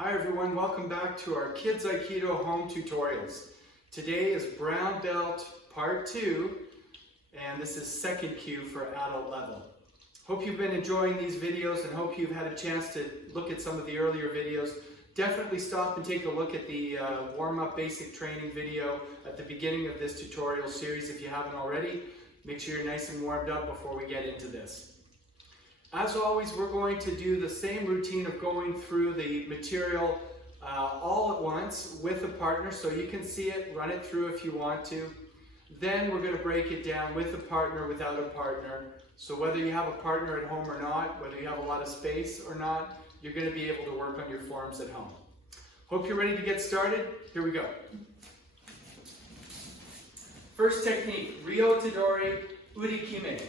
Hi everyone, welcome back to our Kids Aikido home tutorials. Today is Brown Belt Part 2, and this is second Kyu for adult level. Hope you've been enjoying these videos and hope you've had a chance to look at some of the earlier videos. Definitely stop and take a look at the warm-up basic training video at the beginning of this tutorial series if you haven't already. Make sure you're nice and warmed up before we get into this. As always, we're going to do the same routine of going through the material all at once with a partner, so you can see it, run it through if you want to. Then we're going to break it down with a partner, without a partner. So whether you have a partner at home or not, whether you have a lot of space or not, you're going to be able to work on your forms at home. Hope you're ready to get started. Here we go. First technique, Ryo Tadori Urikime.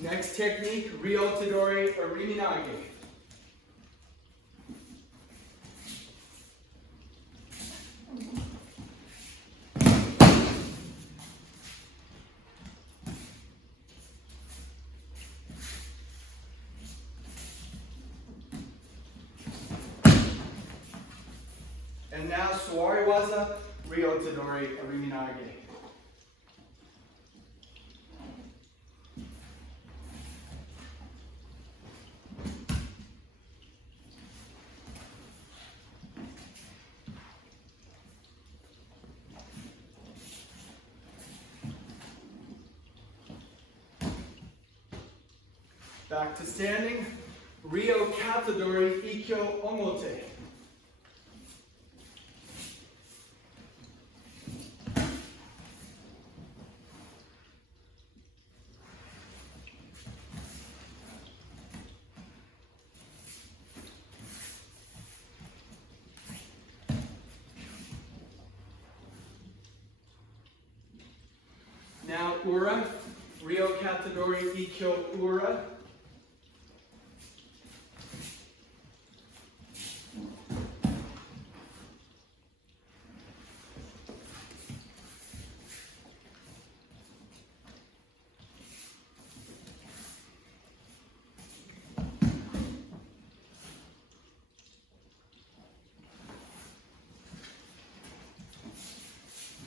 Next technique, Ryo Tadori Ariminage. And now Suwariwaza, Ryo Tadori Ariminage. Back to standing, Ryo Katadori Ikkyo Omote. Now Ura, Ryo Katadori Ikkyo Ura.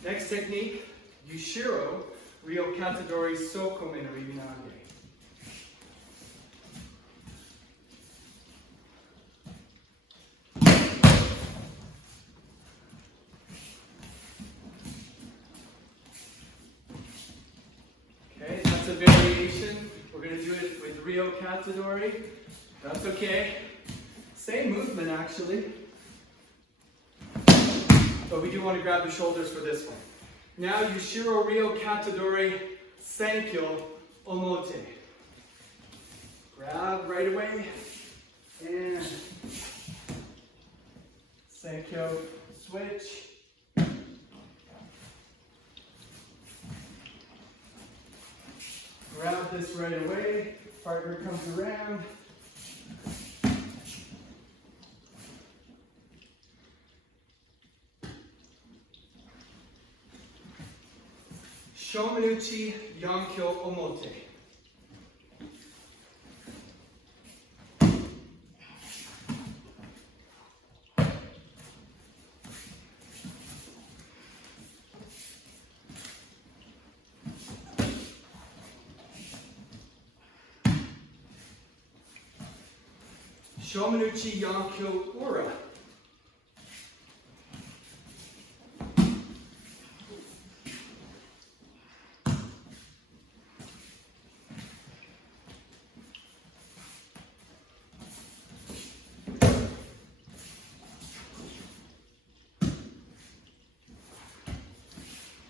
Next technique, Yushiro, Ryo Katadori Sokomen Ariminage. Okay, that's a variation. We're going to do it with Ryo Katadori. That's okay. Same movement actually. But we do want to grab the shoulders for this one. Now, Yushiro Ryo Katadori Sankyo Omote. Grab right away. And Sankyo switch. Grab this right away. Partner comes around. Shomenuchi Yankyo Omote. Shomenuchi Yankyo Ura.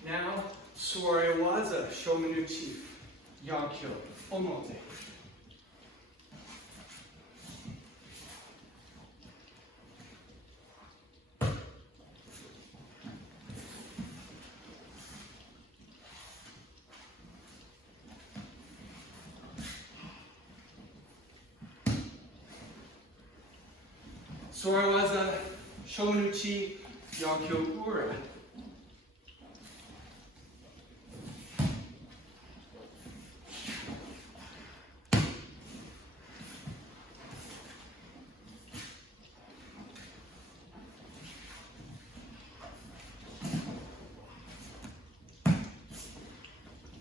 Now, Suwariwaza, Shomenuchi, Yankyo, Omote. Sorawaza, Shonuchi, Yankyo Ura.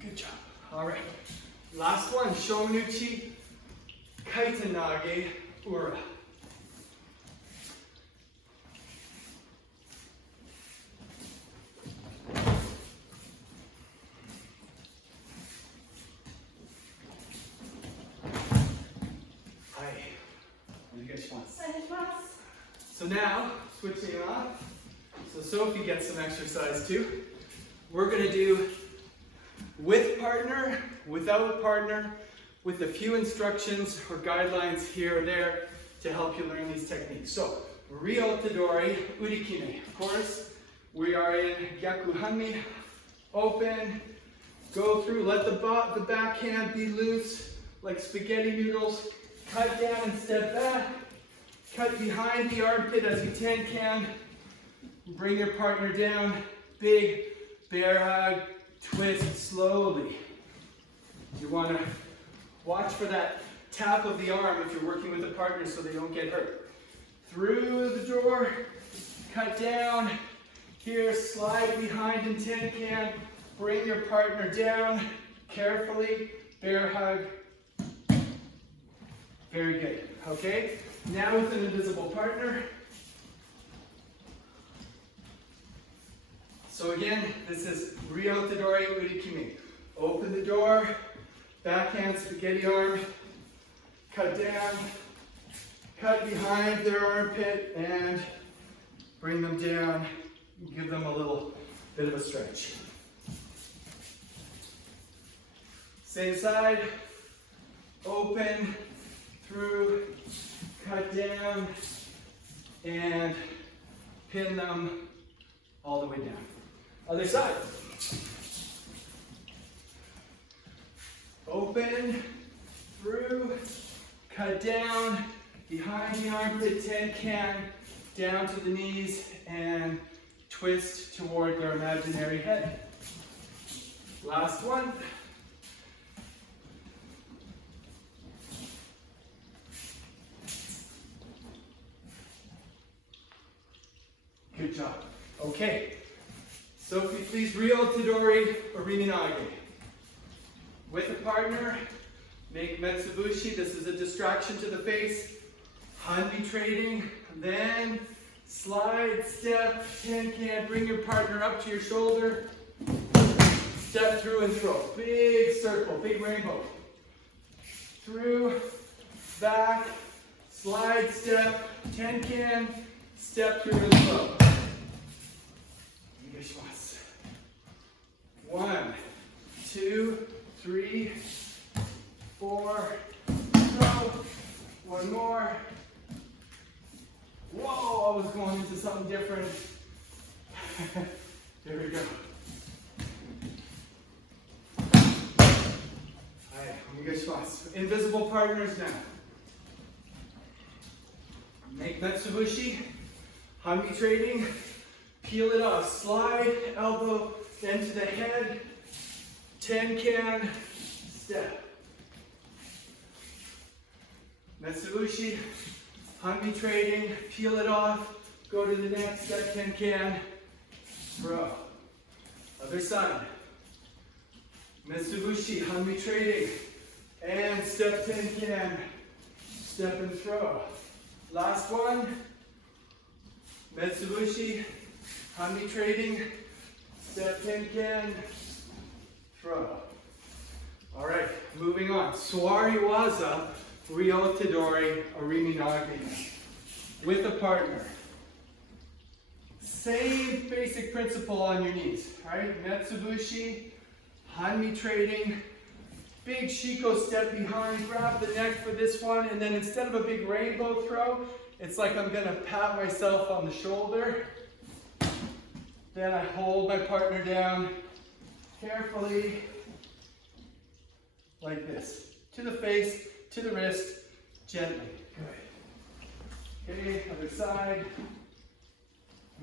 Good job. All right. Last one, Shonuchi, Kaitanage, Ura. So now, switching off, so Sophie gets some exercise too. We're going to do with partner, without partner, with a few instructions or guidelines here or there to help you learn these techniques. So, Ryotadori, Urikine. Of course, we are in Gyaku Hanmi, open, go through, let the backhand be loose, like spaghetti noodles, cut down and step back. Cut behind the armpit as you can. Bring your partner down. Big bear hug. Twist slowly. You want to watch for that tap of the arm if you're working with a partner so they don't get hurt. Through the door. Cut down. Here, slide behind in can. Bring your partner down. Carefully. Bear hug. Very good. Okay? Now with an invisible partner. So again, this is Ryotadori Urikimi. Open the door, backhand spaghetti arm, cut down, cut behind their armpit, and bring them down. Give them a little bit of a stretch. Same side, open, through, cut down, and pin them all the way down. Other side. Open, through, cut down, behind the armpit, can, down to the knees, and twist toward their imaginary head. Last one. Good job. Okay. Sophie, please, Ryotadori or Riminage. With a partner, make Metsubushi. This is a distraction to the face. Hanmi trading. Then slide, step, can. Bring your partner up to your shoulder. Step through and throw. Big circle, big rainbow. Through, back, slide, step, can. Step through and throw. 1, 2, 3, 4, throw. One more. Whoa, I was going into something different. There we go. Alright, invisible partners now. Make Metsubushi, Hanmi trading, peel it off, slide, elbow, then to the head, can, step. Metsubushi, Hanmi trading, peel it off, go to the next, step, can, throw. Other side. Metsubushi, Hanmi trading, and step, can, step and throw. Last one. Metsubushi, Hanmi trading, step, can, throw. All right, moving on. Swariwaza, Ryotadori, Ariminagi. With a partner. Same basic principle on your knees, right? Metsubushi, Hanmi trading, big Shiko step behind, grab the neck for this one, and then instead of a big rainbow throw, it's like I'm gonna pat myself on the shoulder. Then I hold my partner down carefully, like this. To the face, to the wrist, gently. Good. Okay, other side.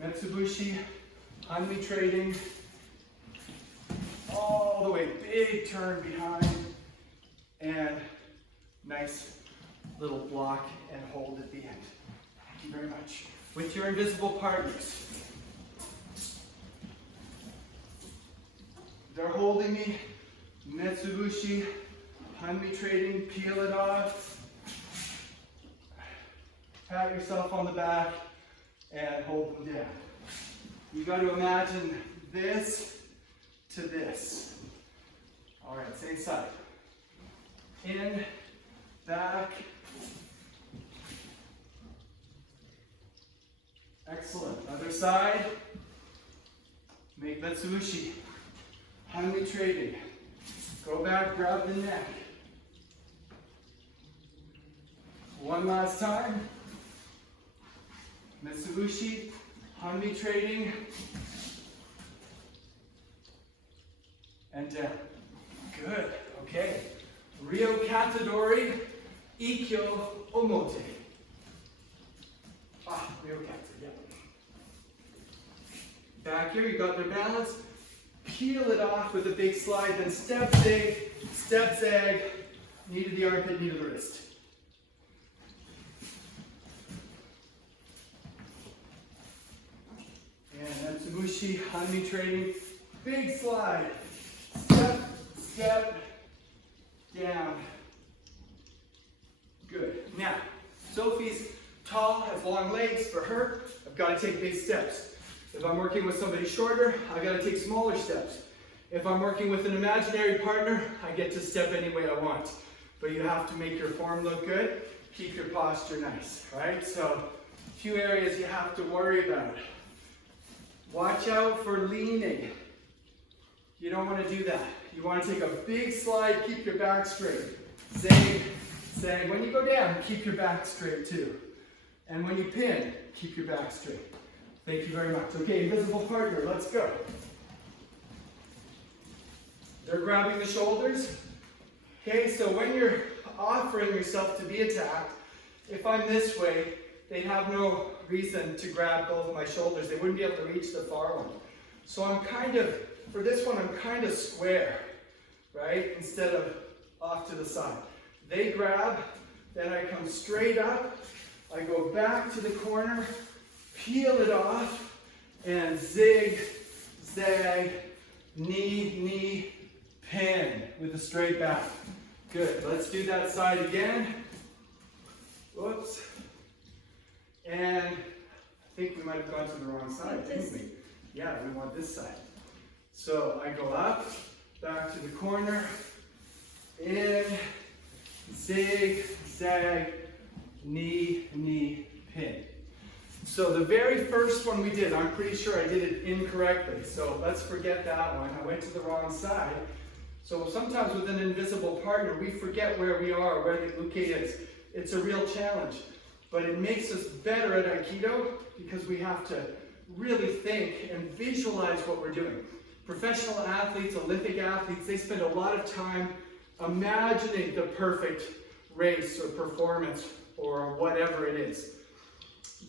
Metsubushi, Hanmi trading. All the way, big turn behind. And nice little block and hold at the end. Thank you very much. With your invisible partners. They're holding me. Metsubushi, Hanmi trading, peel it off. Pat yourself on the back and hold them down. You got to imagine this to this. All right, same side. In, back. Excellent. Other side. Make Metsubushi. Hanmi trading. Go back, grab the neck. One last time. Metsubushi, Hanmi trading, and down. Good, okay. Ryo Katadori, Ikkyo Omote. Ryo Kata, yeah. Back here, you got their balance. Peel it off with a big slide, then step zag, knee to the armpit, knee to the wrist. And Metsubushi, Hanmi trading, big slide, step, down. Good. Now, Sophie's tall, has long legs. For her, I've got to take big steps. If I'm working with somebody shorter, I've got to take smaller steps. If I'm working with an imaginary partner, I get to step any way I want. But you have to make your form look good, keep your posture nice, right? So, a few areas you have to worry about. Watch out for leaning. You don't want to do that. You want to take a big slide, keep your back straight. Zag. When you go down, keep your back straight too. And when you pin, keep your back straight. Thank you very much. Okay, invisible partner, let's go. They're grabbing the shoulders. Okay, so when you're offering yourself to be attacked, if I'm this way, they'd have no reason to grab both my shoulders. They wouldn't be able to reach the far one. So I'm for this one, I'm kind of square, right? Instead of off to the side. They grab, then I come straight up, I go back to the corner, peel it off, and zig, zag, knee, pin with a straight back. Good, let's do that side again. Whoops. And I think we might have gone to the wrong side, didn't we? Yeah, we want this side. So I go up, back to the corner, in, zig, zag, knee, pin. So the very first one we did, I'm pretty sure I did it incorrectly. So let's forget that one. I went to the wrong side. So sometimes with an invisible partner, we forget where we are, where the uke is. It's a real challenge. But it makes us better at Aikido because we have to really think and visualize what we're doing. Professional athletes, Olympic athletes, they spend a lot of time imagining the perfect race or performance or whatever it is.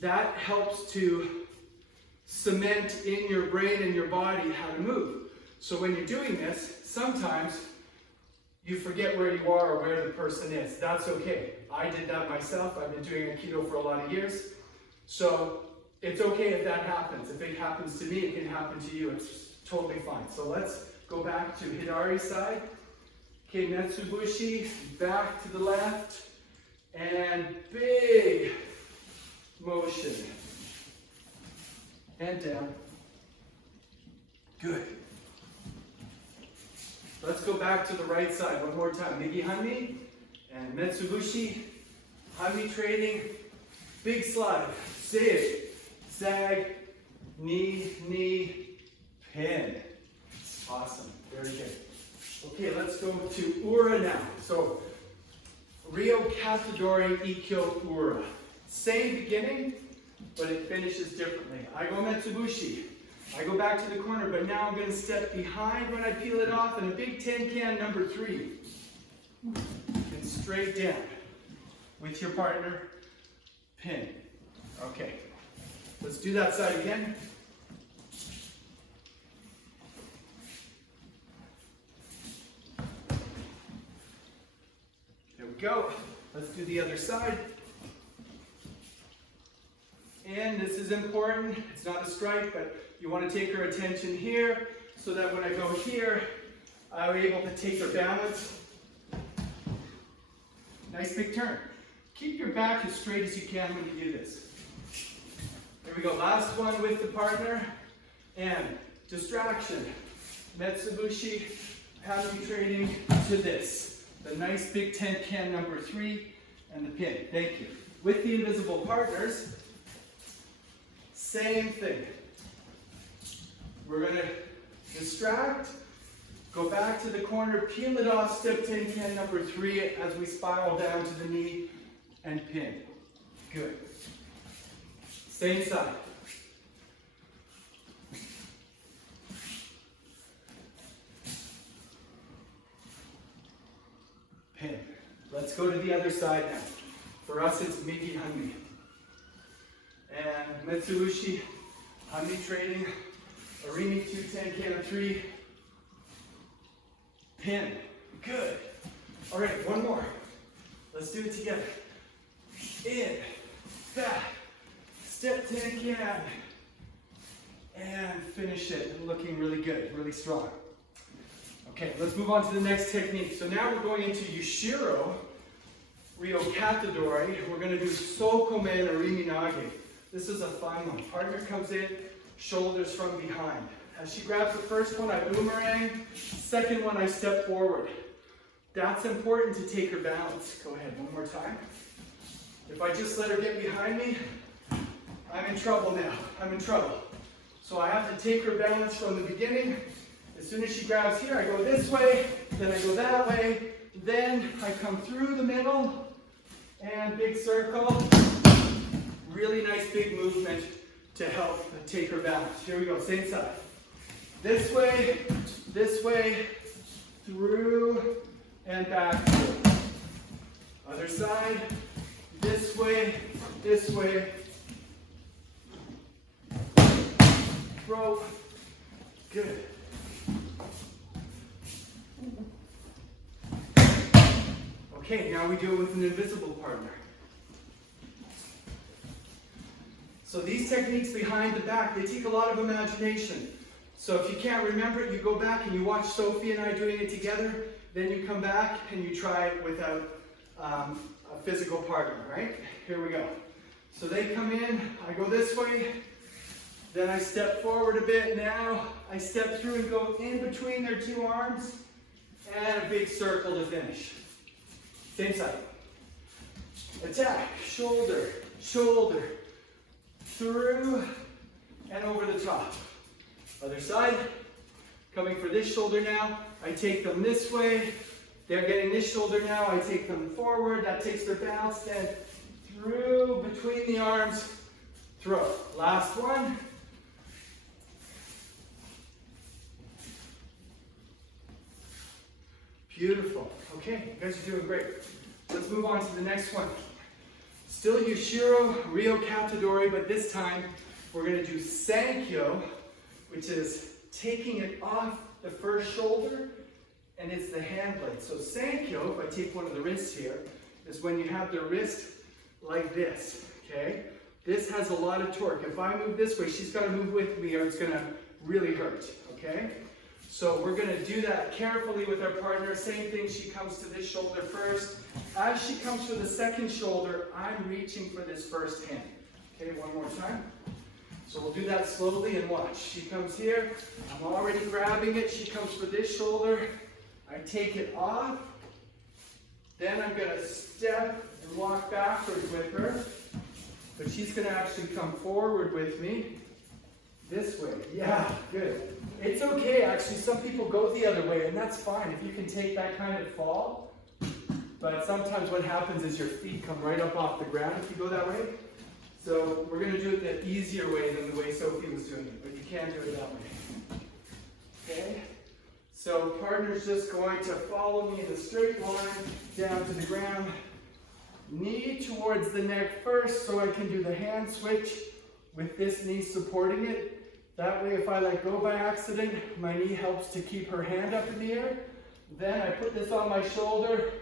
That helps to cement in your brain and your body how to move. So when you're doing this, sometimes you forget where you are or where the person is. That's okay. I did that myself. I've been doing Aikido for a lot of years. So it's okay if that happens. If it happens to me, it can happen to you. It's totally fine. So let's go back to Hidari side. Okay, Metsubushi, back to the left. And big motion. And down. Good. Let's go back to the right side one more time. Migi Hanmi and Metsubushi. Hanmi trading. Big slide. Zig, zag, knee, pin. Awesome. Very good. Okay, let's go to Ura now. So, Ryo Katadori Ikkyo Ura. Same beginning, but it finishes differently. I go Metsubushi. I go back to the corner, but now I'm going to step behind when I peel it off, and a big tin can, number 3. And straight down. With your partner, pin. Okay, let's do that side again. There we go. Let's do the other side. And this is important. It's not a strike, but you want to take her attention here so that when I go here, I'm able to take her balance. Nice big turn. Keep your back as straight as you can when you do this. Here we go. Last one with the partner. And distraction. Metsubushi, Hami trading to this. The nice big 10 can number 3 and the pin. Thank you. With the invisible partners, same thing. We're going to distract, go back to the corner, peel it off, step 10 can number 3 as we spiral down to the knee and pin. Good. Same side. Pin. Let's go to the other side now. For us, it's Migi Hanmi. And Metsubushi, Hanmi trading, Arimi 2, 10 can 3, pin. Good. All right, one more. Let's do it together. In, back, step 10 can, and finish it. Looking really good, really strong. Okay, let's move on to the next technique. So now we're going into Yushiro, Ryo Katadori. We're going to do Sokomen Arimi Nage. This is a fun one. Partner comes in, shoulders from behind. As she grabs the first one, I boomerang. Second one, I step forward. That's important to take her balance. Go ahead, one more time. If I just let her get behind me, I'm in trouble now. I'm in trouble. So I have to take her balance from the beginning. As soon as she grabs here, I go this way, then I go that way, then I come through the middle, and big circle. Really nice big movement to help take her balance. Here we go, same side. This way, through, and back through. Other side, this way, throw. Good. Okay, now we do it with an invisible partner. So these techniques behind the back, they take a lot of imagination. So if you can't remember it, you go back and you watch Sophie and I doing it together, then you come back and you try it without a physical partner, right? Here we go. So they come in, I go this way, then I step forward a bit. Now I step through and go in between their two arms, and a big circle to finish. Same side. Attack, shoulder, shoulder, through, and over the top. Other side, coming for this shoulder now, I take them this way. They're getting this shoulder now, I take them forward, that takes their balance, then through, between the arms, throw. Last one. Beautiful. Okay, you guys are doing great. Let's move on to the next one. Still Yushiro, Ryo Katadori, but this time we're going to do Sankyo, which is taking it off the first shoulder, and it's the hand blade. So Sankyo, if I take one of the wrists here, is when you have the wrist like this, okay? This has a lot of torque. If I move this way, she's got to move with me or it's going to really hurt, okay? So we're going to do that carefully with our partner. Same thing, she comes to this shoulder first. As she comes for the second shoulder, I'm reaching for this first hand. Okay, one more time. So we'll do that slowly and watch. She comes here, I'm already grabbing it. She comes for this shoulder. I take it off. Then I'm going to step and walk backwards with her. But she's going to actually come forward with me. This way. Yeah, good. It's okay, actually. Some people go the other way, and that's fine if you can take that kind of fall. But sometimes what happens is your feet come right up off the ground if you go that way. So we're going to do it the easier way than the way Sophie was doing it, but you can do it that way. Okay? So partner's just going to follow me in a straight line down to the ground. Knee towards the neck first so I can do the hand switch with this knee supporting it. That way if I let go by accident, my knee helps to keep her hand up in the air. Then I put this on my shoulder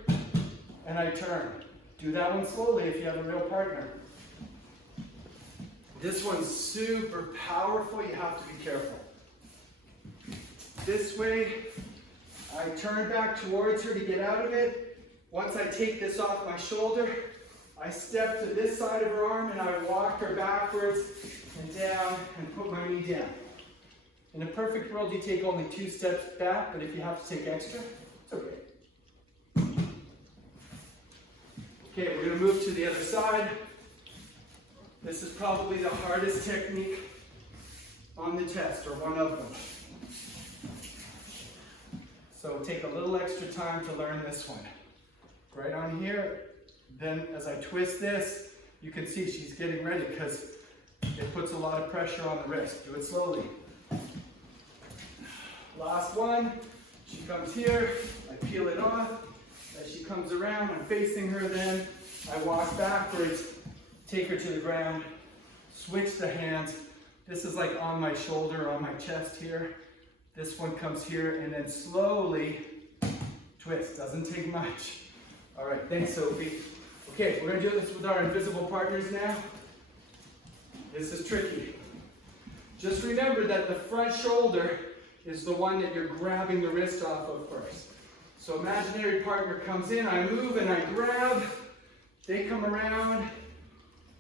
and I turn. Do that one slowly if you have a real partner. This one's super powerful, you have to be careful. This way, I turn back towards her to get out of it. Once I take this off my shoulder, I step to this side of her arm and I walk her backwards and down and put my knee down. In a perfect world, you take only 2 steps back, but if you have to take extra, it's okay. Okay, we're going to move to the other side. This is probably the hardest technique on the test, or one of them. So take a little extra time to learn this one. Right on here, then as I twist this, you can see she's getting ready because it puts a lot of pressure on the wrist. Do it slowly. Last one, she comes here, I peel it off. As she comes around, I'm facing her then, I walk backwards, take her to the ground, switch the hands. This is like on my shoulder, on my chest here. This one comes here and then slowly twist, doesn't take much. All right, thanks Sophie. Okay, we're gonna do this with our invisible partners now. This is tricky. Just remember that the front shoulder is the one that you're grabbing the wrist off of first. So imaginary partner comes in, I move and I grab, they come around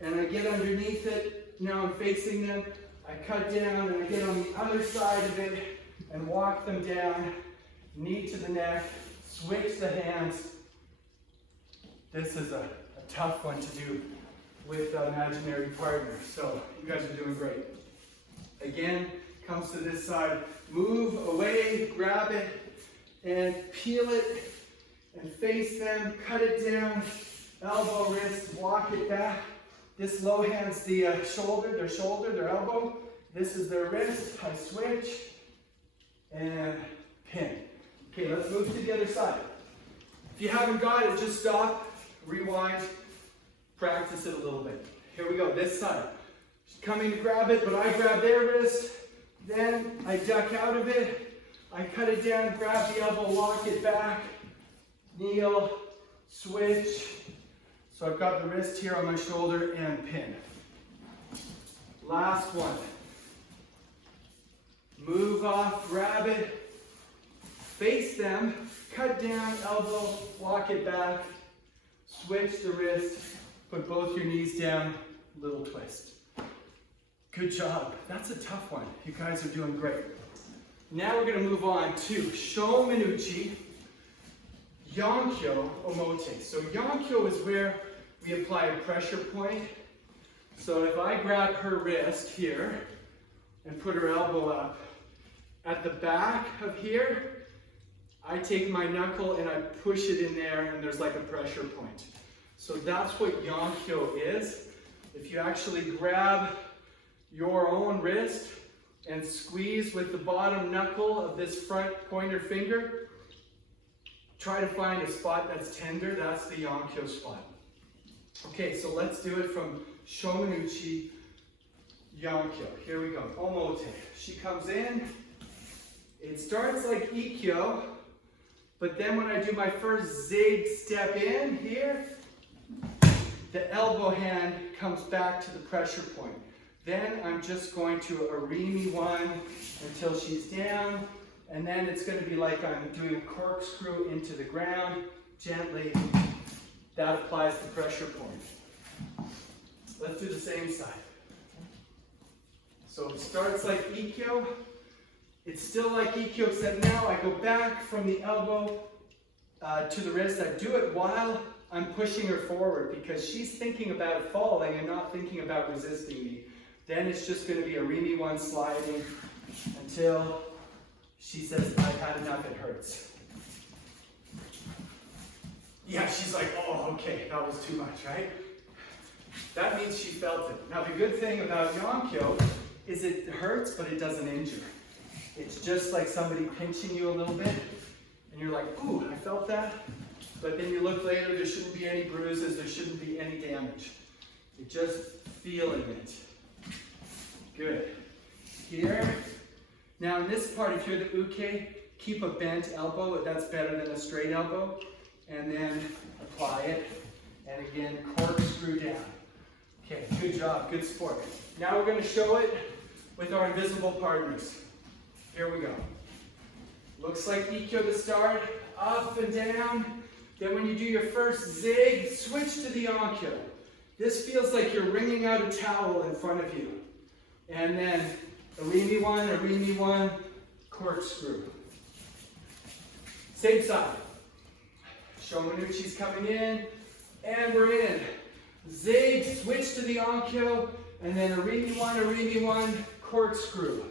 and I get underneath it. Now I'm facing them, I cut down and I get on the other side of it and walk them down, knee to the neck, switch the hands. This is a tough one to do with imaginary partners. So you guys are doing great. Again, comes to this side, move away, grab it, and peel it, and face them, cut it down, elbow, wrist, walk it back. This low hand's the shoulder, their elbow. This is their wrist, I switch, and pin. Okay, let's move to the other side. If you haven't got it, just stop, rewind, practice it a little bit. Here we go, this side. She's coming to grab it, but I grab their wrist, then I duck out of it, I cut it down, grab the elbow, walk it back, kneel, switch. So I've got the wrist here on my shoulder and pin. Last one. Move off, grab it, face them, cut down, elbow, walk it back, switch the wrist, put both your knees down, little twist. Good job. That's a tough one. You guys are doing great. Now we're going to move on to Shomenuchi, Yonkyo, Omote. So Yonkyo is where we apply a pressure point. So if I grab her wrist here and put her elbow up, at the back of here, I take my knuckle and I push it in there and there's like a pressure point. So that's what Yonkyo is. If you actually grab your own wrist and squeeze with the bottom knuckle of this front pointer finger, try to find a spot that's tender, that's the Yonkyo spot. Okay, so let's do it from Shomenuchi, Yonkyo. Here we go, Omote. She comes in, it starts like Ikkyo, but then when I do my first zig step in here, the elbow hand comes back to the pressure point. Then I'm just going to arimi one until she's down, and then it's going to be like I'm doing a corkscrew into the ground, gently. That applies the pressure point. Let's do the same side. So it starts like Ikkyo. It's still like Ikkyo, except now I go back from the elbow to the wrist. I do it while I'm pushing her forward because she's thinking about falling and not thinking about resisting me. Then it's just going to be arimi one sliding until she says, I've had enough, it hurts. Yeah, she's like, oh, okay, that was too much, right? That means she felt it. Now the good thing about Yonkyo is it hurts, but it doesn't injure. It's just like somebody pinching you a little bit, and you're like, ooh, I felt that. but then you look later, there shouldn't be any bruises, there shouldn't be any damage. You're just feeling it. Good. Here. Now in this part, if you're the uke, keep a bent elbow. That's better than a straight elbow. And then apply it. And again, corkscrew down. Okay, good job, good sport. Now we're going to show it with our invisible partners. Here we go. Looks like Ikkyo to start, up and down. Then when you do your first zig, switch to the Onkyo. This feels like you're wringing out a towel in front of you. And then arimi one, corkscrew. Same side. Shomanuchi's coming in, and we're in. Zig, switch to the Onkyo, and then arimi one, corkscrew.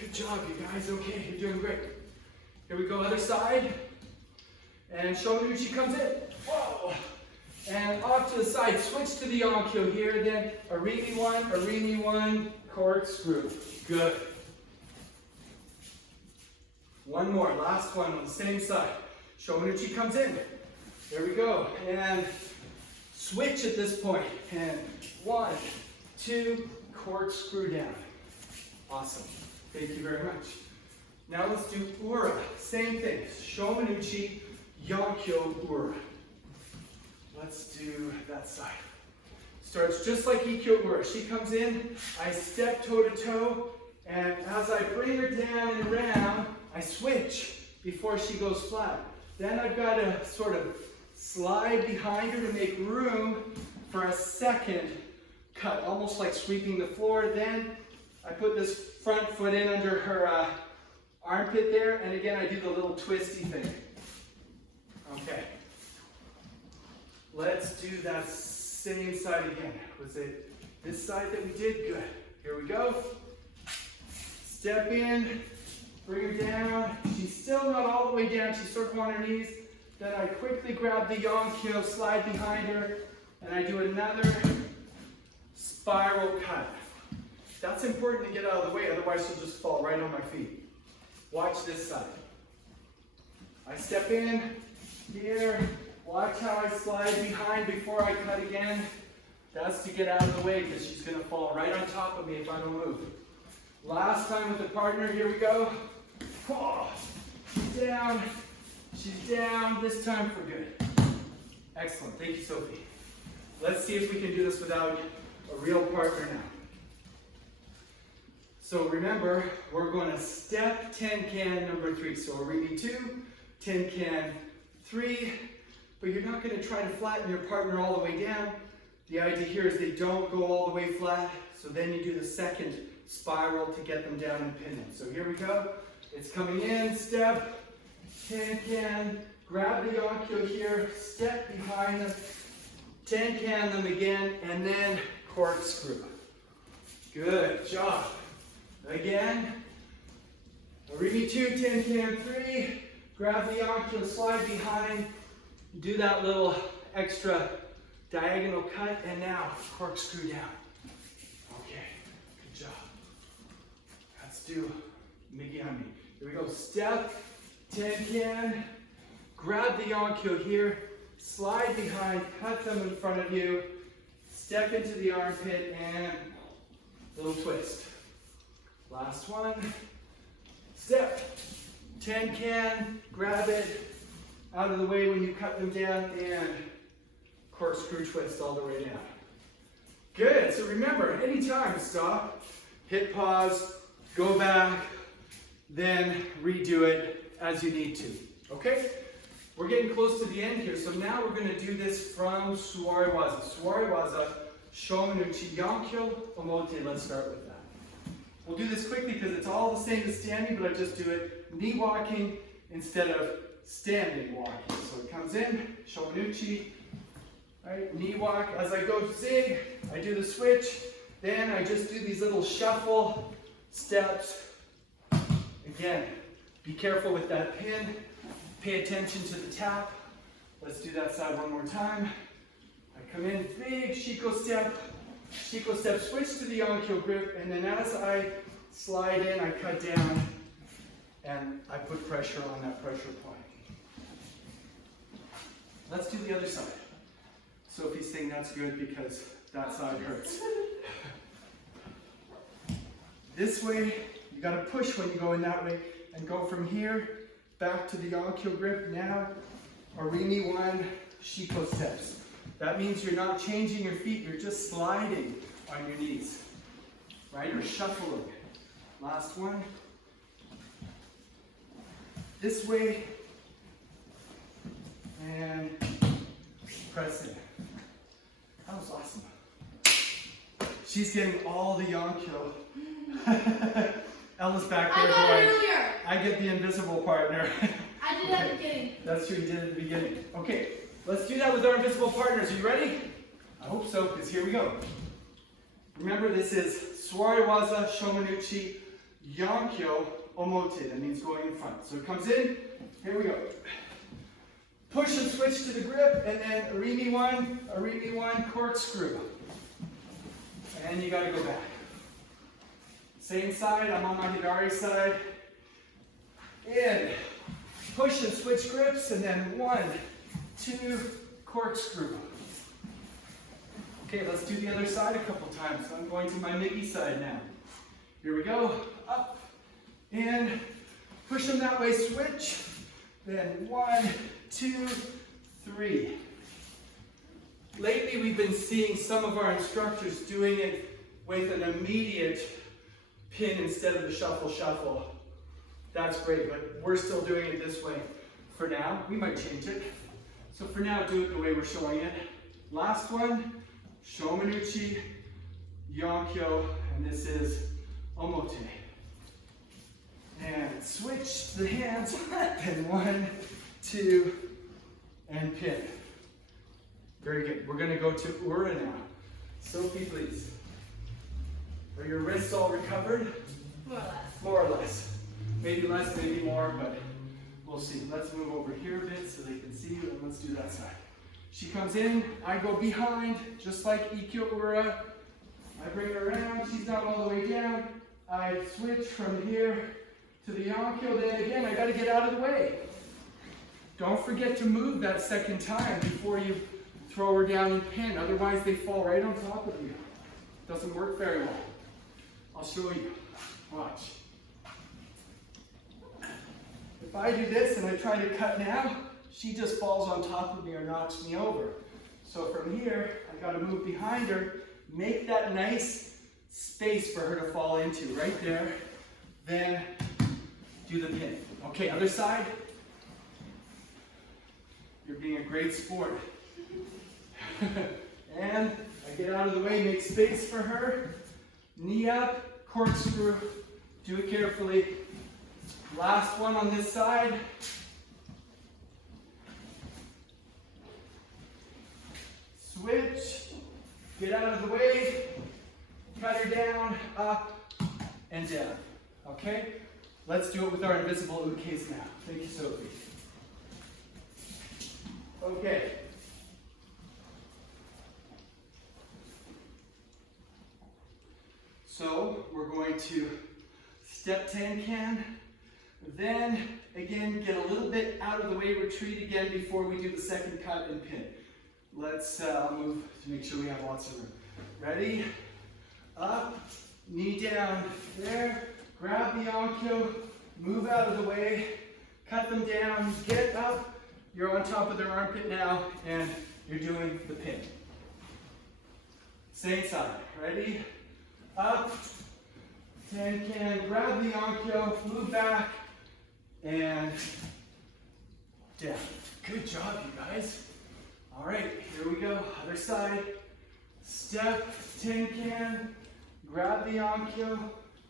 Good job, you guys. Okay, you're doing great. Here we go, other side. And Shomanuchi comes in. Whoa! And off to the side, switch to the Onkyo here, then arimi one, corkscrew. Good. One more, last one on the same side. Shomanuchi comes in. There we go. And switch at this point. And 1, 2, corkscrew down. Awesome. Thank you very much. Now let's do Ura. Same thing. Shomanuchi, Yonkyo, Ura. Let's do that side. Starts just like Ikkyo Ura. She comes in, I step toe to toe, and as I bring her down and around, I switch before she goes flat. Then I've got to sort of slide behind her to make room for a second cut, almost like sweeping the floor. Then I put this front foot in under her armpit there, and again I do the little twisty thing. Okay. Let's do that same side again. Was it this side that we did? Good. Here we go. Step in, bring her down. She's still not all the way down. She's sort of on her knees. Then I quickly grab the Yonkyo, slide behind her, and I do another spiral cut. That's important to get out of the way, otherwise she'll just fall right on my feet. Watch this side. I step in here. Watch how I slide behind before I cut again. That's to get out of the way because she's going to fall right on top of me if I don't move. Last time with the partner, here we go. Oh, she's down. She's down. This time for good. Excellent. Thank you, Sophie. Let's see if we can do this without a real partner now. So remember, we're going to step ten-can number 3. So arimi 2, ten-can 3. But you're not going to try to flatten your partner all the way down. The idea here is they don't go all the way flat, so then you do the second spiral to get them down and pin them. So here we go. It's coming in, step, ten-can, grab the Yonkyo here, step behind them, ten-can them again, and then corkscrew. Good job. Again, arimi 2, ten-can 3, grab the Yonkyo, slide behind, do that little extra diagonal cut, and now corkscrew down. Okay, good job. Let's do Migihami. Here we go. Step, ten-can, grab the Yonkyo here, slide behind, cut them in front of you, step into the armpit, and little twist. Last one. Step, ten-can, grab it, out of the way when you cut them down, and corkscrew twist all the way down. Good, so remember, anytime, stop, hit pause, go back, then redo it as you need to, okay? We're getting close to the end here, so now we're gonna do this from Suwariwaza. Suwariwaza, Shomanuchi, Yonkyo, Omote, let's start with that. We'll do this quickly because it's all the same as standing, but I just do it knee walking instead of standing walking. So it comes in, Shomanuchi, right, knee walk. As I go zig, I do the switch. Then I just do these little shuffle steps. Again, be careful with that pin. Pay attention to the tap. Let's do that side one more time. I come in, big Shiko step, switch to the Yonkyo grip, and then as I slide in, I cut down, and I put pressure on that pressure point. Let's do the other side. Sophie's saying that's good because that side hurts. This way, you gotta push when you go in that way and go from here back to the Yonkyo grip. Now, Orimi 1, Shiko steps. That means you're not changing your feet, you're just sliding on your knees, right? Or shuffling. Last one. This way, and press in. That was awesome. She's getting all the Yonkyo. Ella's back there. I got it earlier. I get the invisible partner. I did at the beginning. That's true, you did at the beginning. Okay, let's do that with our invisible partners. Are you ready? I hope so, because here we go. Remember, this is Swariwaza, Shomanuchi, Yonkyo, Omote. That means going in front. So it comes in, here we go. Push and switch to the grip, and then Orimi 1, corkscrew. And you gotta go back. Same side, I'm on my Hidari side. In. Push and switch grips, and then 1, 2, corkscrew. Okay, let's do the other side a couple times. I'm going to my Miggy side now. Here we go. Up, in, push them that way, switch. Then 1, 2, 3. Lately, we've been seeing some of our instructors doing it with an immediate pin instead of the shuffle, shuffle. That's great, but we're still doing it this way for now. We might change it. So for now, do it the way we're showing it. Last one, Shomanuchi, Yonkyo, and this is Omote. And switch the hands, and 1, 2, and pin. Very good. We're going to go to Ura now. Sophie, please. Are your wrists all recovered? More or less. More or less. Maybe less, maybe more, but we'll see. Let's move over here a bit so they can see you, and let's do that side. She comes in, I go behind, just like Ikkyo Ura. I bring her around, she's not all the way down. I switch from here to the Yonkyo, then again, I gotta get out of the way. Don't forget to move that second time before you throw her down and pin, otherwise they fall right on top of you. Doesn't work very well. I'll show you. Watch. If I do this and I try to cut now, she just falls on top of me or knocks me over. So from here, I gotta move behind her, make that nice space for her to fall into, right there. Then do the pin. Okay, other side. You're being a great sport. And I get out of the way, make space for her. Knee up, corkscrew. Do it carefully. Last one on this side. Switch. Get out of the way. Cut her down, up, and down. Okay? Let's do it with our invisible ukes now. Thank you, Sophie. Okay. So we're going to step 10 can, then again get a little bit out of the way, retreat again before we do the second cut and pin. Let's move to make sure we have lots of room. Ready? Up, knee down, there, grab the Yonkyo, move out of the way, cut them down, get up, you're on top of their armpit now, and you're doing the pin. Same side, ready? Up, 10 can, grab the Yonkyo, move back, and down. Good job, you guys. All right, here we go, other side. Step, 10 can, grab the Yonkyo,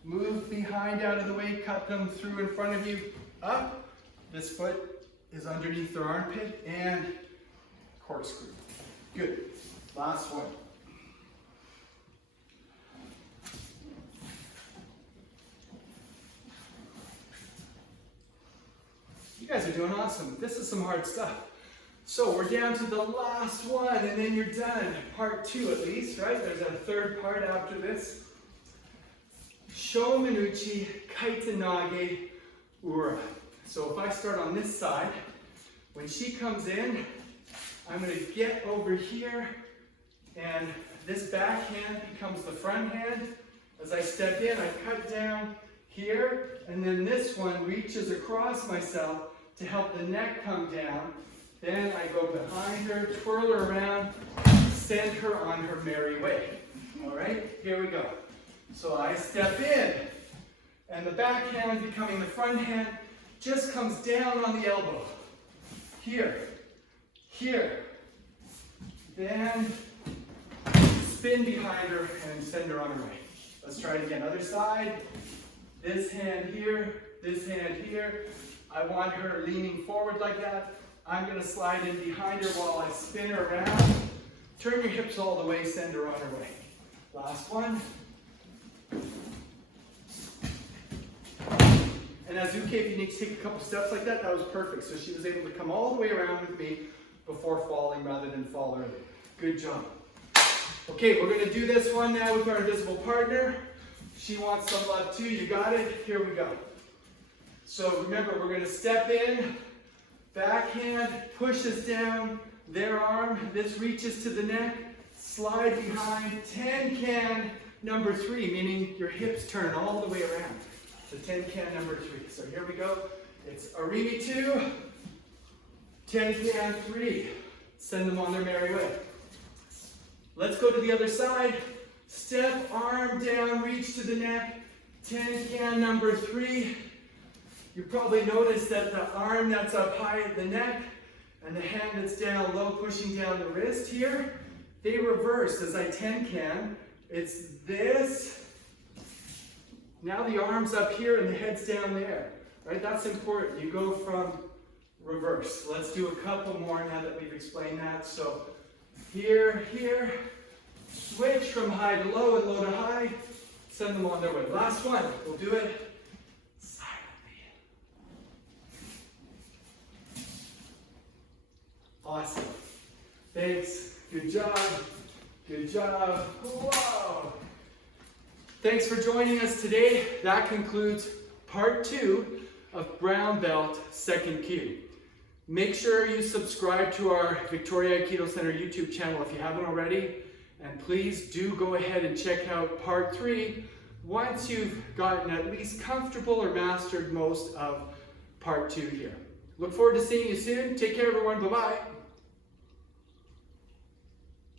move behind out of the way, cut them through in front of you, up. This foot is underneath their armpit, and corkscrew. Good, last one. You guys are doing awesome. This is some hard stuff. So we're down to the last one, and then you're done. Part 2 at least, right? There's a third part after this. Shomanuchi Kaitenage Ura. So if I start on this side, when she comes in, I'm going to get over here, and this back hand becomes the front hand. As I step in, I cut down here, and then this one reaches across myself to help the neck come down. Then I go behind her, twirl her around, send her on her merry way. All right, here we go. So I step in, and the back hand becoming the front hand just comes down on the elbow. Here, here. Then spin behind her and send her on her way. Let's try it again. Other side. This hand here, this hand here. I want her leaning forward like that. I'm going to slide in behind her while I spin her around. Turn your hips all the way, send her on her way. Last one. And as Uke, if you need to take a couple steps like that, that was perfect. So she was able to come all the way around with me before falling rather than fall early. Good job. Okay, we're going to do this one now with our invisible partner. She wants some love too. You got it? Here we go. So remember, we're going to step in, backhand, push us down, their arm, this reaches to the neck, slide behind, 10-can number 3, meaning your hips turn all the way around. So 10-can number 3. So here we go. It's Arimi 2, 10-can 3. Send them on their merry way. Let's go to the other side. Step, arm down, reach to the neck, 10-can number 3. You probably noticed that the arm that's up high at the neck and the hand that's down low pushing down the wrist here, they reverse as I 10-can. It's this. Now the arm's up here and the head's down there. Right? That's important. You go from reverse. Let's do a couple more now that we've explained that. So here, here. Switch from high to low and low to high. Send them on their way. Last one. We'll do it silently. Awesome. Thanks. Good job. Good job. Whoa. Thanks for joining us today. That concludes part 2 of Brown Belt 2nd Kyu. Make sure you subscribe to our Victoria Aikido Center YouTube channel if you haven't already. And please do go ahead and check out part 3 once you've gotten at least comfortable or mastered most of part 2 here. Look forward to seeing you soon. Take care, everyone. Bye-bye.